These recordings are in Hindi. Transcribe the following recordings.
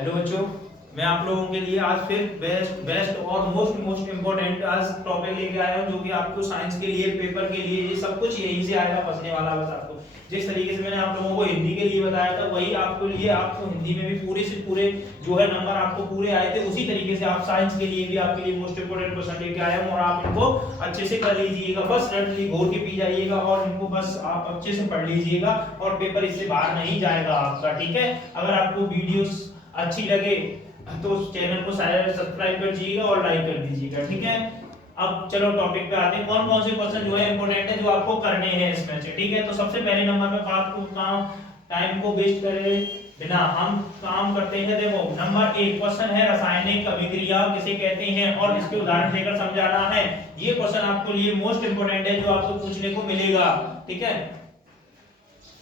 हेलो बच्चों, मैं आप लोगों के लिए आज फिर बेस्ट और मोस्ट इम्पोर्टेंट आज टॉपिक लेके आया हूँ, जो कि आपको साइंस के लिए, पेपर के लिए, ये सब कुछ यहीं से आएगा, फंसने वाला बस आपको। जिस तरीके से मैंने आप लोगों को हिंदी के लिए बताया था, वही आपको लिए आपको हिंदी में भी पूरे से पूरे जो है नंबर आपको पूरे आए थे, उसी तरीके से आप साइंस के लिए भी आपके लिए मोस्ट इम्पोर्टेंट क्वेश्चन लेके आया हूँ। और आप इनको अच्छे से कर लीजिएगा, बस रटली घोर के पी जाइएगा और इनको बस आप अच्छे से पढ़ लीजिएगा और पेपर इससे बाहर नहीं जाएगा आपका। ठीक है, अगर आपको वीडियोस अच्छी लगे तो चैनल को सब्सक्राइब कर दीजिएगा और लाइक कर दीजिएगा। ठीक है, अब चलो टॉपिक पे आते हैं। कौन कौन से क्वेश्चन जो है इंपॉर्टेंट है, जो आपको करने हैं इसमें से। ठीक है, तो सबसे पहले नंबर पे बात को काम टाइम को वेस्ट करे बिना हम काम करते हैं। देखो नंबर 1 क्वेश्चन है, रासायनिक अभिक्रिया किसे कहते हैं और इसके उदाहरण देकर समझाना है। ये क्वेश्चन आपके लिए मोस्ट इंपोर्टेंट है, जो आपको पूछने को मिलेगा। ठीक है,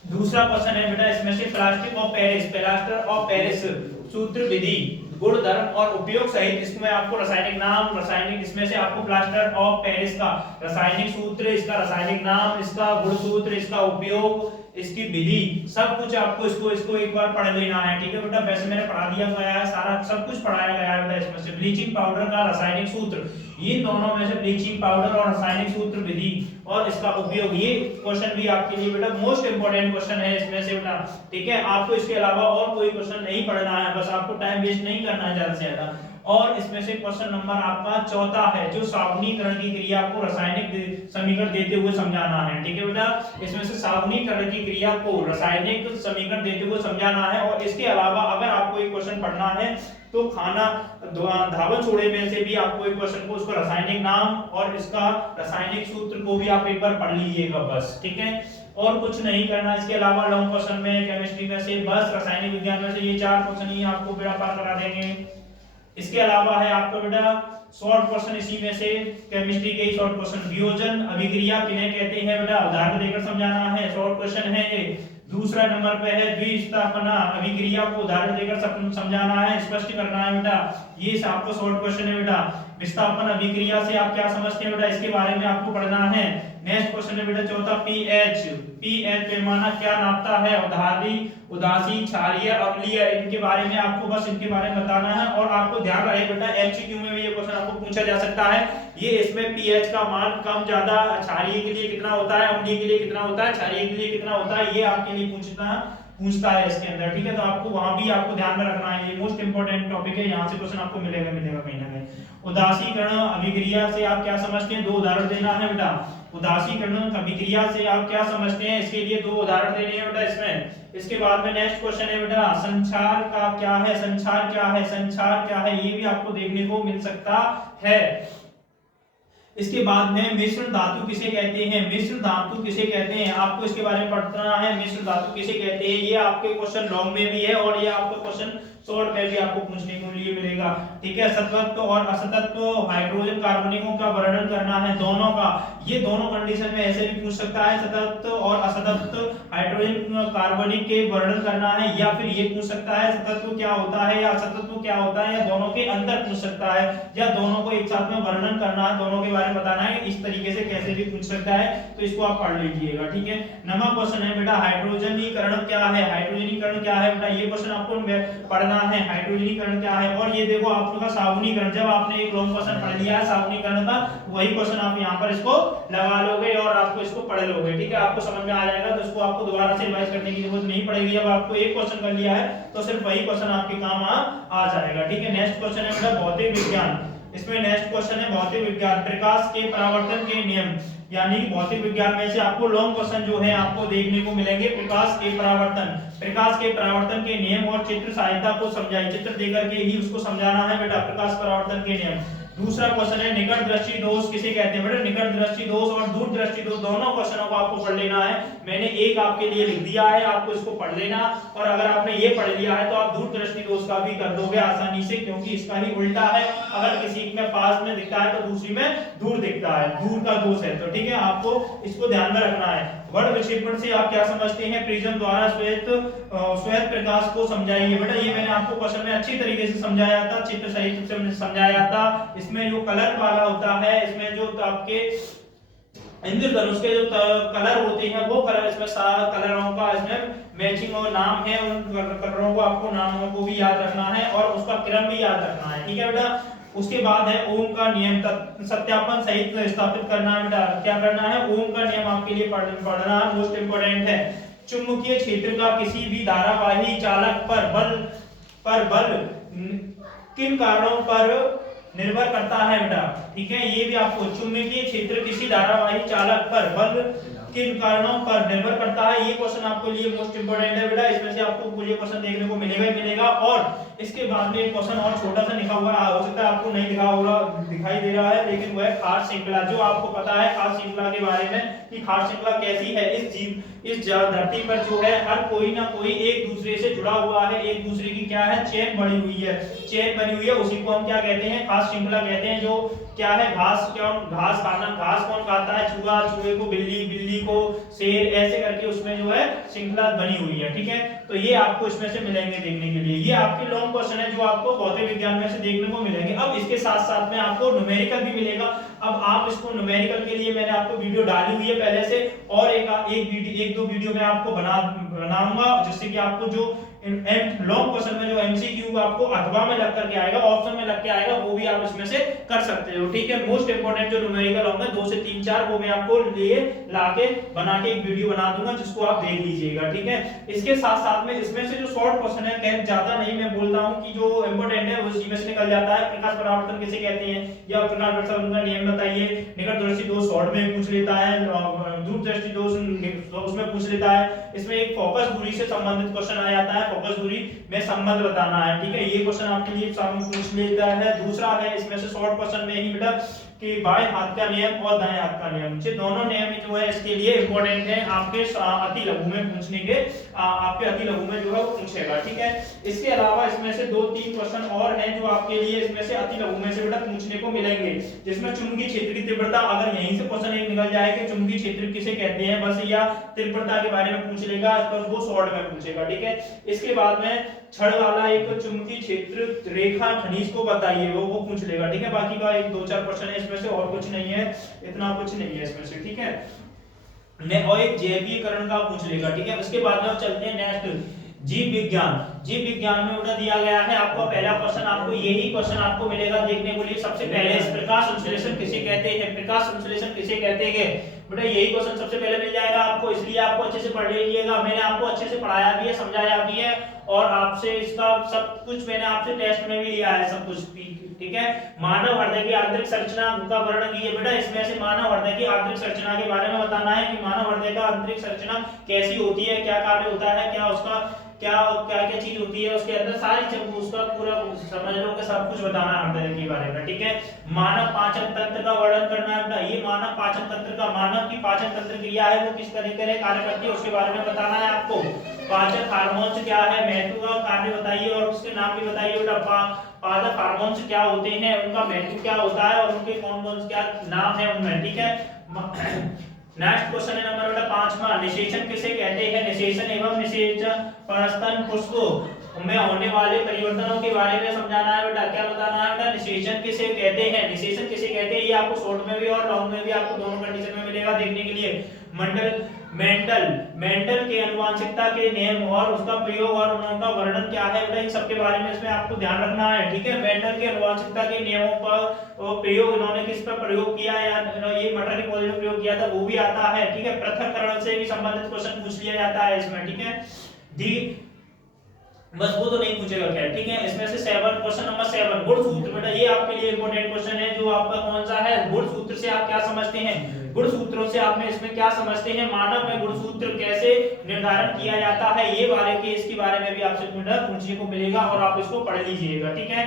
दूसरा क्वेश्चन है बेटा, इसमें से प्लास्टर ऑफ पेरिस सूत्र विधि गुणधर्म और उपयोग सहित इसमें आपको रासायनिक नाम, रासायनिक इसमें से आपको प्लास्टर ऑफ पेरिस का रासायनिक सूत्र, इसका रासायनिक नाम, इसका गुण सूत्र, इसका उपयोग, इसकी विधि, सब कुछ आपको इसको एक बार पढ़ लेना है। ठीक है बेटा, वैसे मैंने पढ़ा दिया गया है, सारा सब कुछ पढ़ाया गया है बेटा। इसमें से ब्लीचिंग पाउडर का रासायनिक सूत्र, ये दोनों में से ब्लीचिंग पाउडर और रासायनिक सूत्र विधि और इसका उपयोग, ये क्वेश्चन भी आपके लिए बेटा मोस्ट इंपोर्टेंट क्वेश्चन है इसमें से बेटा। ठीक है, आपको इसके अलावा और कोई क्वेश्चन नहीं पढ़ना है, बस आपको टाइम वेस्ट नहीं करना है ज्यादा से ज्यादा। और इसमें से क्वेश्चन नंबर आपका चौथा है, जो सावनीकरण की क्रिया को रासायनिक समीकरण देते हुए समझाना है। ठीक है बेटा, इसमें से सावनीकरण की क्रिया को रासायनिक समीकरण देते हुए समझाना है। और इसके अलावा अगर आपको एक क्वेश्चन पढ़ना है तो खाना धावन सोडे में से भी आपको एक क्वेश्चन को उसका रासायनिक नाम और इसका रासायनिक सूत्र को भी आप एक बार पढ़ लीजिएगा बस। ठीक है, और कुछ नहीं करना। इसके अलावा लॉन्ग क्वेश्चन में, केमिस्ट्री में से, बस रासायनिक विज्ञान में से ये 4 क्वेश्चन ही आपको बेड़ा पार करा देंगे। इसके अलावा है आपका बेटा शॉर्ट क्वेश्चन, इसी में से केमिस्ट्री के शॉर्ट क्वेश्चन, वियोजन अभिक्रिया किन्हें कहते हैं बेटा, उदाहरण देकर समझाना है। शॉर्ट क्वेश्चन है ये। दूसरा नंबर पे है द्विस्थापना अभिक्रिया को उदाहरण देकर समझाना है, स्पष्ट करना है बेटा। ये आपको शॉर्ट क्वेश्चन है बेटा। विस्थापन अभिक्रिया से आप क्या समझते हैं बेटा, इसके बारे में आपको पढ़ना है। नेक्स्ट क्वेश्चन है बेटा चौथा, पीएच पैमाना क्या नापता है, उदासी, क्षारीय, अम्लीय, इनके बारे में आपको बस इनके बारे में बताना है। और आपको ध्यान रहे बेटा, एमसीक्यू में भी ये क्वेश्चन आपको पूछा जा सकता है। ये इसमें पीएच का मान कम ज्यादा, क्षारीय के लिए कितना होता है, अम्लीय के लिए कितना होता है, क्षारीय के लिए कितना होता है, ये आपके लिए पूछता है इसके अंदर। ठीक है, तो आपको वहां भी आपको ध्यान में रखना है, ये मोस्ट इंपोर्टेंट टॉपिक है, यहाँ से क्वेश्चन आपको मिलेगा कहीं ना कहीं। उदासीकरण अभिक्रिया से आप क्या समझते हैं, 2 उदाहरण देना है बेटा। उदासीकरण अभिक्रिया से आप क्या समझते हैं, इसके लिए 2 उदाहरण देने हैं बेटा इसमें। इसके बाद में नेक्स्ट क्वेश्चन है बेटा, संचार का क्या है, संचार क्या है, संचार क्या है, ये भी आपको देखने को मिल सकता है। इसके बाद में मिश्र धातु किसे कहते हैं, मिश्र धातु किसे कहते हैं, आपको इसके बारे में पढ़ना है। मिश्र धातु किसे कहते हैं, ये आपके क्वेश्चन लॉन्ग में भी है और ये आपका क्वेश्चन शॉर्ट में भी आपको पूछने को लिए मिलेगा। ठीक है, सतत्व और असतत्व हाइड्रोजन कार्बनिकों का वर्णन करना है, दोनों का। ये दोनों कंडीशन में ऐसे भी पूछ सकता है, सतत्व और असतत्व हाइड्रोजन कार्बनिक के वर्णन करना है, या फिर ये पूछ सकता है सतत्व क्या होता है या असतत्व क्या होता है, या दोनों के अंदर पूछ सकता है, या दोनों को एक साथ में वर्णन करना है, दोनों के बारे में बताना है। इस तरीके से कैसे भी पूछ सकता है, तो इसको आप पढ़ लीजिएगा। ठीक है, नवा क्वेश्चन है बेटा, हाइड्रोजनीकरण क्या है, हाइड्रोजनीकरण क्या है बेटा, ये क्वेश्चन आपको पढ़ना है, हाइड्रोजनीकरण क्या है। और ये देखो आपका सावनीकरण, जब आपने एक लॉन्ग क्वेश्चन पढ़ लिया है सावनीकरण का, वही क्वेश्चन आप यहाँ पर इसको लगा लोगे और आपको इसको पढ़ लोगे। ठीक है, आपको समझ में आ जाएगा, तो इसको आपको दोबारा से रिवाइज करने की जरूरत नहीं पड़ेगी। अब आपको एक क्वेश्चन कर लिया है तो सिर्फ वही क्वेश्चन आपके काम आ जाएगा। ठीक है, नेक्स्ट क्वेश्चन है बेटा भौतिक विज्ञान। इसमें नेक्स्ट क्वेश्चन है भौतिक विज्ञान, प्रकाश के परावर्तन के नियम, यानी भौतिक विज्ञान में से आपको लॉन्ग क्वेश्चन जो है आपको देखने को मिलेंगे। प्रकाश के परावर्तन के नियम और चित्र सहायता को समझाइए, चित्र देकर के ही उसको समझाना है बेटा, प्रकाश परावर्तन के नियम। दूसरा क्वेश्चन है निकट दृष्टि दोष किसे कहते हैं बेटा, निकट दृष्टि दोष और दूर दृष्टि दोष, दोनों क्वेश्चनों को आपको पढ़ लेना है। मैंने एक आपके लिए लिख दिया है, आपको इसको पढ़ लेना। और अगर आपने ये पढ़ लिया है तो आप दूर दृष्टि दोष का भी कर दोगे आसानी से, क्योंकि इसका ही उल्टा है। अगर किसी में पास में दिखता है तो दूसरी में दूर दिखता है, दूर का दोष है। तो ठीक है, आपको इसको ध्यान में रखना है। वर्ण विक्षेपण से आप क्या समझते हैं, प्रिज्म द्वारा श्वेत प्रकाश को समझाइए बेटा। ये मैंने आपको क्वेश्चन में अच्छी तरीके से समझाया था, चित्र सहित समझाया था। इसमें जो कलर वाला होता है, इसमें जो आपके इंद्रधनुष के जो कलर होते हैं, वो कलर इसमें कलरों का इसमें मैचिंग और नाम है उन प्रकरणों को आपको नामों को भी याद रखना है और उसका क्रम भी याद रखना है, ठीक है बेटा। उसके बाद है ओम का नियम सत्यापन सहित स्थापित करना है बेटा। क्या करना है, ओम का नियम आपके लिए पढ़ना मोस्ट इंपोर्टेंट है। चुंबकीय क्षेत्र का किसी भी धारावाही चालक पर बल किन कारणों पर निर्भर करता है बेटा, ठीक है। ये भी आपको, चुंबकीय क्षेत्र किसी धारावाही चालक पर बल किन कारणों पर निर्भर करता है, ये क्वेश्चन आपके लिए मोस्ट इंपोर्टेंट है बेटा। इसमें से आपको पूरे क्वेश्चन देखने को मिलेगा ही मिलेगा। और इसके बाद में एक क्वेश्चन और छोटा सा लिखा हुआ है, हो सकता है आपको नहीं लिखा होगा, दिखाई दे रहा है, लेकिन वो है खाद्य श्रृंखला। जो आपको पता है खाद्य श्रृंखला के बारे में कि खाद्य श्रृंखला कैसी है, इस धरती पर जो है हर कोई ना कोई एक दूसरे से जुड़ा हुआ है, एक दूसरे की क्या है, चेन बनी हुई है, चेन बनी हुई है। उसी को हम क्या कहते हैं, खाद्य श्रृंखला कहते हैं। जो क्या है, घास खाना, घास कौन खाता है, चूहा, चूहे को बिल्ली, बिल्ली को शेर, ऐसे करके उसमें जो है श्रृंखला बनी हुई है, ठीक है। तो ये आपको इसमें से मिलेंगे देखने के लिए। ये आपके लॉन्ग क्वेश्चन है जो आपको भौतिक विज्ञान में से देखने को मिलेंगे। अब इसके साथ साथ में आपको न्यूमेरिकल भी मिलेगा। अब आप इसको न्यूमेरिकल के लिए मैंने आपको वीडियो डाली हुई है पहले से, और एक दो वीडियो मैं आपको बनाऊंगा, जिससे कि आपको जो लॉन्ग क्वेश्चन में जो एमसीक्यू आपको अथवा में लग करके आएगा, ऑप्शन में लग के आएगा, वो भी आप इसमें से कर सकते हो, ठीक है। मोस्ट इंपोर्टेंट जो न्यूमेरिकल होंगे 2 से 3 4 वो मैं आपको लिए लाके बना के एक वीडियो बना दूंगा, जिसको आप देख लीजिएगा, ठीक है। इसके साथ साथ में इसमें से जो शॉर्ट क्वेश्चन है, कहीं ज्यादा नहीं, मैं बोलता हूं कि जो इंपोर्टेंट है वो इसी में से निकल जाता है। प्रकाश परावर्तन किसे कहते हैं, या प्रकाश परावर्तन का नियम बताइए। निकट दृष्टि दोष शॉर्ट में पूछ लेता है, दूर दृष्टि दोष उसमें पूछ लेता है। इसमें एक फोकस दूरी से संबंधित क्वेश्चन आ जाता है, फोकस दूरी में संबंध बताना है, ठीक है। ये क्वेश्चन आपके लिए पूछ लेता है। दूसरा है इसमें से शॉर्ट क्वेश्चन में ही बेटा कि बाएं हाथ का नियम और दाएं हाथ का नियम, ये दोनों नियम जो है इसके लिए इंपॉर्टेंट है। आपके अति लघु में पूछने के, आपके अति लघु में जो है वो पूछेगा, ठीक है। इसके अलावा इसमें से 2-3 क्वेश्चन और हैं जो आपके लिए इसमें से अति लघु में से बेटा पूछने को मिलेंगे, जिसमें चुंबकीय क्षेत्र की तीव्रता, अगर यहीं से क्वेश्चन एक निकल जाए कि चुंबकीय क्षेत्र किसे कहते हैं बस, या तीव्रता के बारे में पूछ लेगा, बस वो शॉर्ट में पूछेगा, ठीक है। इसके बाद में छड़ वाला एक चुंबकीय क्षेत्र रेखा खनिज को बताइए, वो पूछ लेगा, ठीक है। बाकी का एक 2-4 क्वेश्चन है, इसमें से और कुछ नहीं है, इतना कुछ नहीं है इसमें से, ठीक है। और एक जैवीकरण का पूछ लेगा, ठीक है। उसके बाद में चलते हैं नेक्स्ट जीव विज्ञान। जीव विज्ञान में उठा दिया गया है आपको पहला क्वेश्चन, आपको यही क्वेश्चन आपको मिलेगा देखने को लिए। सबसे पहले प्रकाश संश्लेषण किसे कहते हैं, प्रकाश संश्लेषण किसे कहते हैं बेटा, यही क्वेश्चन सबसे पहले मिल जाएगा आपको, इसलिए आपको अच्छे से पढ़ लीजिएगा। मैंने आपको अच्छे से पढ़ाया भी है, समझाया भी है, और आपसे इसका सब कुछ मैंने आपसे टेस्ट में भी लिया है, सब कुछ, ठीक है। मानव हृदय की आंतरिक संरचना का वर्णन कीजिए बेटा। इसमें से मानव हृदय की आंतरिक संरचना के बारे में बताना है कि मानव हृदय का आंतरिक संरचना कैसी होती है, क्या कार्य होता है, क्या उसका क्या क्या चीज होती है उसके अंदर, सारी चीज उसका पूरा समझ लो कि सब कुछ बताना है हृदय के बारे में, ठीक है। मानव पाचन तंत्र का वर्णन करना है बेटा। ये मानव पाचन तंत्र का, मानव की पाचन तंत्र क्रिया है वो किस तरीके से कार्य करती है उसके बारे में बताना है आपको। पाचन हार्मोन्स क्या है, महत्व का कार्य बताइए और उसके नाम भी बताइए बेटा। पाचक हार्मोन्स क्या होते हैं, उनका महत्व क्या होता है और उनके कौन कौन से क्या नाम है उनमें, ठीक है। नेक्स्ट क्वेश्चन है नंबर बेटा 5वां, निषेचन किसे कहते हैं। निषेचन एवं निषेचन परस्तन पुष्प में होने वाले परिवर्तनों के बारे में समझाना है बेटा। क्या बताना है बेटा, निषेचन किसे कहते हैं, निषेचन किसे कहते हैं। ये आपको शॉर्ट में भी और लॉन्ग में भी आपको दोनों कंडीशन में मिलेगा देखने के लिए। मेंडल के आनुवंशिकता के नियम और उसका प्रयोग और उनका वर्णन क्या है बेटा, इन सबके बारे में इसमें आपको ध्यान रखना है, ठीक है। मेंडल के आनुवंशिकता के नियमों पर प्रयोग, उन्होंने किस पर प्रयोग किया या ये मटर के पौधे में प्रयोग किया था, वो भी आता है, ठीक है। पृथक्करण से भी संबंधित क्वेश्चन पूछ लिया जाता है इसमें, ठीक है। बस वो तो नहीं पूछेगा क्या, ठीक है। इसमें से 7 क्वेश्चन नंबर 7 गुणसूत्र बेटा, ये आपके लिए इंपॉर्टेंट क्वेश्चन है जो आपका कौन सा है, गुणसूत्र से आप क्या समझते हैं, गुणसूत्रों से आप में इसमें क्या समझते हैं, मानव में गुणसूत्र कैसे निर्धारण किया जाता है, ये बारे के इसके बारे में भी आपसे पूछने को मिलेगा और आप इसको पढ़ लीजिएगा, ठीक है।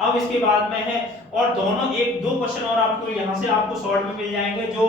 अब इसके बाद में है और दोनों 1-2 क्वेश्चन और आपको यहाँ से आपको शॉर्ट में मिल जाएंगे जो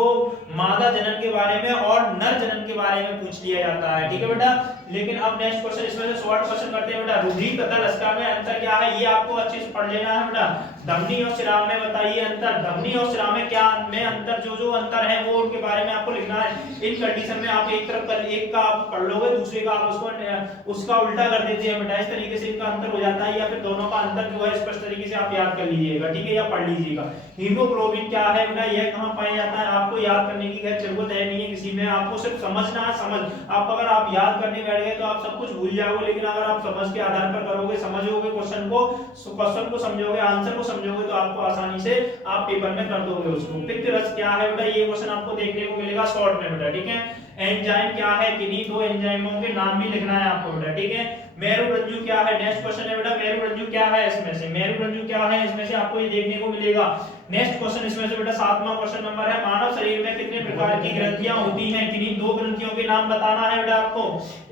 मादा जनन के बारे में और नर जनन के बारे में पूछ लिया जाता है, ठीक है बेटा। लेकिन अब नेक्स्ट क्वेश्चन इसमें से शॉर्ट क्वेश्चन करते हैं बेटा। रुधिर तथा लसिका में अंतर क्या है, ये आपको अच्छे से पढ़ लेना है बेटा। धमनी और श्राव में बताइए अंतर, धमनी और श्राव में क्या में अंतर, जो अंतर है वो उनके बारे में आपको लिखना है। इन कंडीशन में आप एक तरफ कर एक का आप पढ़ लोगे, दूसरे का आप उसका उल्टा कर देते हैं बेटा, इस तरीके से इनका अंतर हो जाता है, या फिर दोनों का अंतर जो है स्पष्ट तरीके से आप याद कर लीजिएगा, ठीक है, या पढ़ लीजिएगा। हीमोग्लोबिन क्या है बेटा, यह कहां पाया जाता है, आपको याद करने की जरूरत है नहीं है किसी में, आपको सिर्फ समझना है, समझ आप अगर आप याद करने बैठ गए तो आप सब कुछ भूल जाओगे, लेकिन अगर आप समझ के आधार पर करोगे, समझोगे क्वेश्चन को समझोगे, आंसर को समझोगे, तो आपको आसानी से आप पेपर में कर दोगे उसको। पित्त रस क्या है बेटा, ये क्वेश्चन आपको देखने को मिलेगा शॉर्ट में बेटा, ठीक है। एंजाइम क्या है, किन्हीं दो एंजाइमों के नाम भी लिखना है आपको बेटा, ठीक है। मेरुरज्जु क्या है, नेक्स्ट क्वेश्चन है बेटा, मेरुरज्जु क्या है इसमें से, मेरुरज्जु क्या है इसमें से आपको ये देखने को मिलेगा। नेक्स्ट क्वेश्चन इसमें से बेटा 7वां क्वेश्चन नंबर है, मानव शरीर में कितने प्रकार की ग्रंथियां होती हैं, किन्हीं दो ग्रंथियों के नाम बताना है बेटा आपको।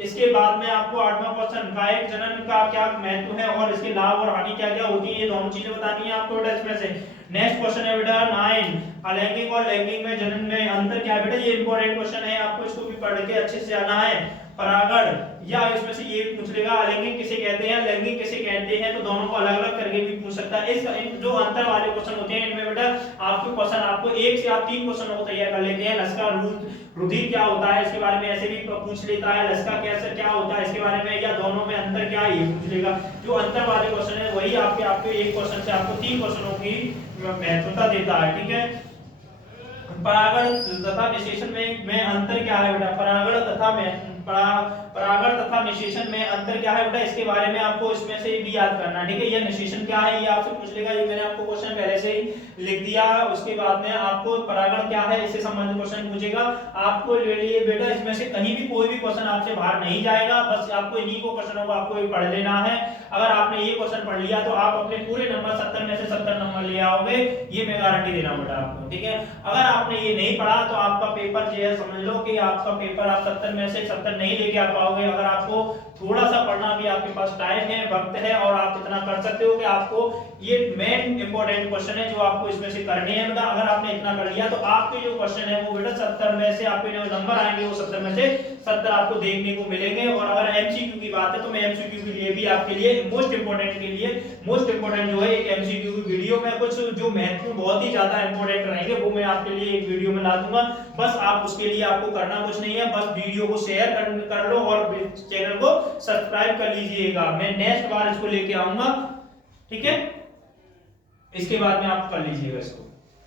इसके बाद में आपको 8वां क्वेश्चन, कायिक जनन का क्या महत्व है और इसके लाभ और हानि क्या क्या होती है, ये दोनों चीजें बतानी है आपको बेटा इसमें से। नेक्स्ट क्वेश्चन है बेटा 9, अलैंगिक और लैंगिक में जनन में अंतर क्या है बेटा, ये इंपॉर्टेंट क्वेश्चन है, आपको इसको भी पढ़ के अच्छे से आना है। परागण, या इसमें से ये पूछ लेगा अलैंगिक किसे कहते हैं, लैंगिक किसे कहते हैं, तो दोनों को अलग अलग करके भी पूछ सकता है। इस जो अंतर वाले क्वेश्चन होते हैं इनमें बेटा आपके क्वेश्चन आपको 1 से आप 3 क्वेश्चनों को तैयार कर लेते हैं। लसका रुधिर क्या होता है, इसके बारे में ऐसे भी पूछ लेता है, लसका कैसे क्या होता है इसके बारे में, या दोनों में अंतर क्या है ये पूछ लेगा। जो अंतर वाले क्वेश्चन है वही आपके एक क्वेश्चन से आपको 3 क्वेश्चनों की महत्वता देता है, ठीक है। परागण तथा निषेचन में अंतर क्या है बेटा, परागण तथा निषेचन में अंतर क्या है बेटा, इसके बारे में आपको इसमें से भी याद करना है, ठीक है। ये निषेचन क्या है ये आपसे पूछ लेगा, ये मैंने आपको क्वेश्चन पहले से ही लिख दिया है। उसके बाद में आपको परागण क्या है इससे संबंधित क्वेश्चन पूछेगा आपको, लिए बेटा इसमें से कहीं भी कोई भी क्वेश्चन आपसे बाहर नहीं जाएगा, बस आपको इन्हीं को क्वेश्चनों को आपको पढ़ लेना है। अगर आपने ये क्वेश्चन पढ़ लिया तो आप अपने पूरे नंबर 70 में से 70 नंबर ले आओगे, ये मैं गारंटी दे रहा हूं बेटा आपको, ठीक है। अगर आपने ये नहीं पढ़ा तो आपका पेपर जो है समझ लो कि आपका पेपर आप 70 में से 70 नहीं लेके आ पाओगे। अगर आपको थोड़ा सा पढ़ना भी आपके पास टाइम है, वक्त है और आप इतना कर सकते हो कि आपको ये मेन इंपॉर्टेंट क्वेश्चन है जो आपको इसमें से करने हैं बेटा। अगर आपने इतना कर लिया तो आपके जो क्वेश्चन है वो बेटा 70 में से आपके जो नंबर आएंगे वो 70 में से 70 आपको देखने को मिलेंगे। और अगर एमसीक्यू की बात है तो मैं एमसीक्यू के लिए भी आपके लिए मोस्ट इंपोर्टेंट जो है एक एमसीक्यू की वीडियो में कुछ जो महत्वपूर्ण बहुत ही ज्यादा इंपॉर्टेंट रहेंगे वो मैं आपके लिए एक वीडियो में ला दूंगा। बस आप उसके लिए आपको करना कुछ नहीं है, बस वीडियो को शेयर कर लो और चैनल को सब्सक्राइब कर लीजिएगा। मैं नेक्स्ट बार इसको लेके आऊंगा, ठीक है। इसके बाद में आप कर लीजिएगा इसको।